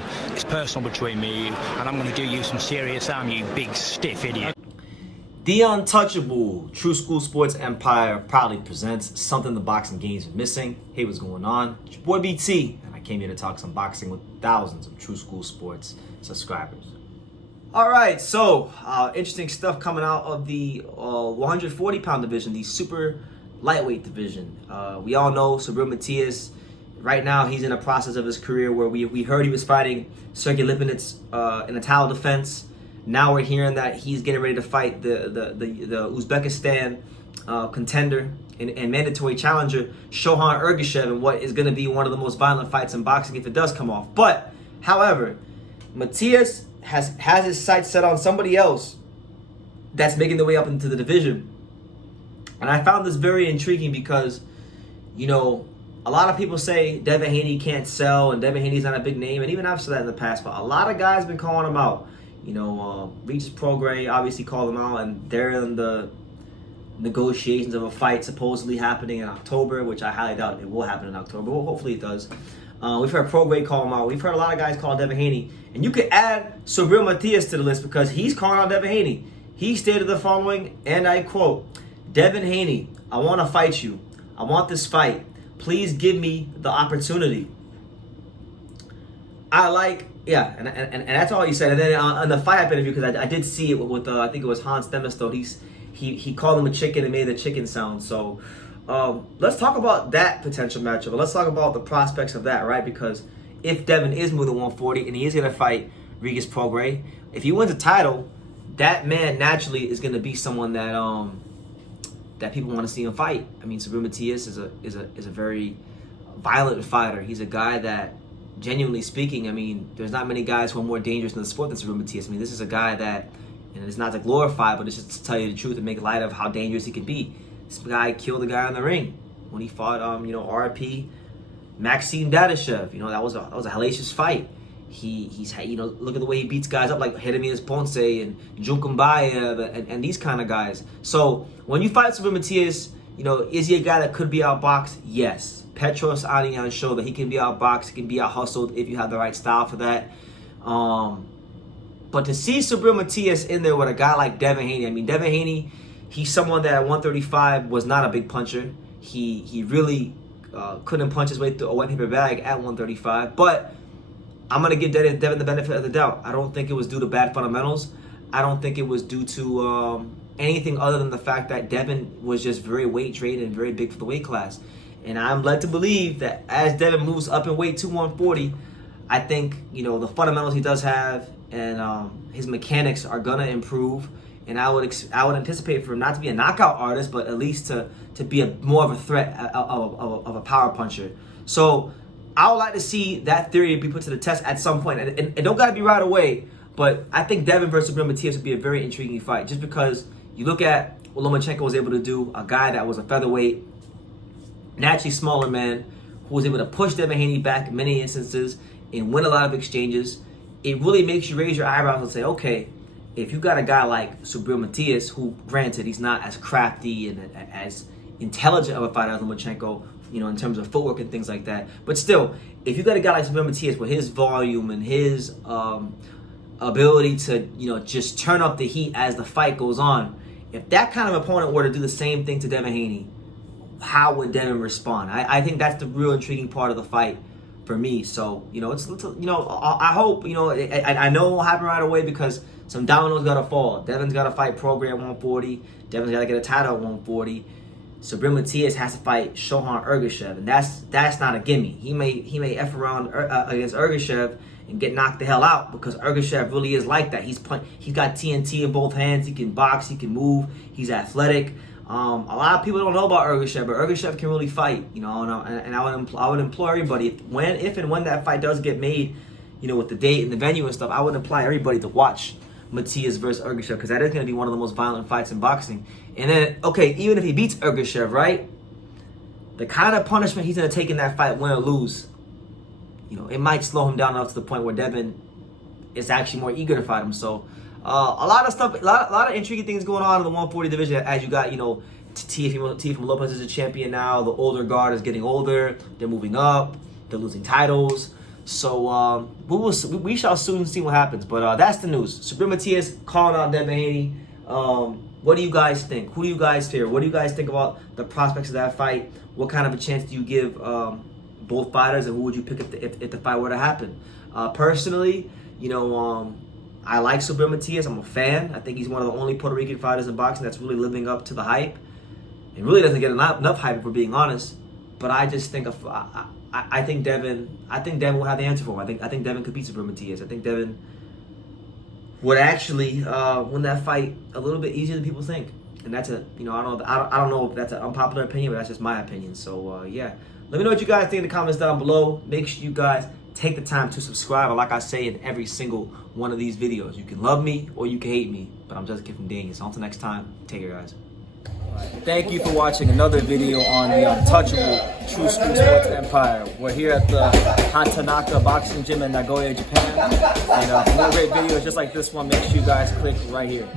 football. It's personal between me and you, and I'm going to do you some serious harm, you big stiff idiot. The Untouchable True School Sports Empire proudly presents something the boxing game's been missing. Hey, what's going on? It's your boy BT, and I came here to talk some boxing with thousands of True School Sports subscribers. All right, so interesting stuff coming out of the 140-pound division, the super lightweight division. We all know Subriel Matias. Right now, he's in a process of his career where we heard he was fighting Sergey Lipinets in a title defense. Now we're hearing that he's getting ready to fight the Uzbekistan contender and mandatory challenger Shohan Ergashev in what is going to be one of the most violent fights in boxing if it does come off. But, however, Matias has his sights set on somebody else that's making their way up into the division. And I found this very intriguing because, you know, a lot of people say Devin Haney can't sell and Devin Haney's not a big name. And even I've said that in the past, but a lot of guys have been calling him out. You know, Regis Prograis obviously called him out, and they're in the negotiations of a fight supposedly happening in October, which I highly doubt it will happen in October. Well, hopefully it does. We've heard Prograis call him out. We've heard a lot of guys call Devin Haney. And you could add Subriel Matias to the list because he's calling out Devin Haney. He stated the following, and I quote, "Devin Haney, I want to fight you. I want this fight. Please give me the opportunity." And that's all he said. And then on the fight interview, because I did see it with I think it was Hans Demestone, he called him a chicken and made the chicken sound. So let's talk about that potential matchup. Let's talk about the prospects of that, right? Because if Devin is moving to 140 and he is going to fight Regis Prograis, if he wins a title, that man naturally is going to be someone that that people want to see him fight. I mean, Subriel Matias is a very violent fighter. He's a guy that, genuinely speaking, I mean, there's not many guys who are more dangerous in the sport than Subriel Matias. I mean, this is a guy that, and it's not to glorify, but it's just to tell you the truth and make light of how dangerous he can be. This guy killed a guy in the ring when he fought, RP Maxime Dadashev. You know, that was a hellacious fight. He's look at the way he beats guys up like Jeremias Ponce and Junkumbayev and these kind of guys. So when you fight Subriel Matias, you know, is he a guy that could be outboxed? Yes. Petros Anian showed that he can be outboxed, he can be out-hustled if you have the right style for that. But to see Subriel Matias in there with a guy like Devin Haney, I mean, Devin Haney, he's someone that at 135 was not a big puncher. He really couldn't punch his way through a white paper bag at 135. But I'm going to give Devin the benefit of the doubt. I don't think it was due to bad fundamentals. I don't think it was due to anything other than the fact that Devin was just very weight-trained and very big for the weight class. And I'm led to believe that as Devin moves up in weight to 140, I think, you know, the fundamentals he does have and his mechanics are going to improve. And I would anticipate for him not to be a knockout artist, but at least to be more of a threat of a power puncher. So I would like to see that theory be put to the test at some point. And it don't got to be right away, but I think Devin versus Subriel Matias would be a very intriguing fight. Just because you look at what Lomachenko was able to do, a guy that was a featherweight, naturally smaller man, who was able to push Devin Haney back in many instances and win a lot of exchanges. It really makes you raise your eyebrows and say, okay, if you got a guy like Subriel Matias, who, granted, he's not as crafty and as intelligent of a fighter as Lomachenko, you know, in terms of footwork and things like that. But still, if you got a guy like Subriel Matias with his volume and his ability to, you know, just turn up the heat as the fight goes on, if that kind of opponent were to do the same thing to Devin Haney, how would Devin respond? I think that's the real intriguing part of the fight for me. So, you know, I hope, you know, I know it won't happen right away because some dominoes got to fall. Devin's got to fight Prograis at 140. Devin's got to get a title at 140. Subriel Matias has to fight Shohan Ergashev, and that's not a gimme. He may F around against Ergashev and get knocked the hell out because Ergashev really is like that. He's got TNT in both hands. He can box. He can move. He's athletic. A lot of people don't know about Ergashev, but Ergashev can really fight, you know. And I would implore everybody, if and when that fight does get made, you know, with the date and the venue and stuff, I would implore everybody to watch Matias versus Ergashev because that is going to be one of the most violent fights in boxing. And then, okay, even if he beats Ergashev, right, the kind of punishment he's going to take in that fight, win or lose, you know, it might slow him down enough to the point where Devin is actually more eager to fight him. So a lot of stuff, a lot of intriguing things going on in the 140 division. As you got, you know, Teofimo Lopez is a champion now. The older guard is getting older. They're moving up. They're losing titles. So we shall soon see what happens. But that's the news. Subriel Matias calling out Devin Haney. What do you guys think? Who do you guys fear? What do you guys think about the prospects of that fight? What kind of a chance do you give both fighters, and who would you pick if the fight were to happen? Personally, I like Subriel Matias. I'm a fan. I think he's one of the only Puerto Rican fighters in boxing that's really living up to the hype. It really doesn't get enough hype, if we're being honest. But I just think I think Devin will have the answer for him. I think Devin could beat Subriel Matias. I think Devin would actually win that fight a little bit easier than people think. And that's I don't know if that's an unpopular opinion, but that's just my opinion. So yeah, let me know what you guys think in the comments down below. Make sure you guys take the time to subscribe. Like I say in every single one of these videos, you can love me or you can hate me, but I'm just a kid from Daniel. So until next time, take care, guys. Thank you for watching another video on the untouchable True School Sports Empire. We're here at the Hatanaka Boxing Gym in Nagoya, Japan. And for more great videos just like this one, make sure you guys click right here.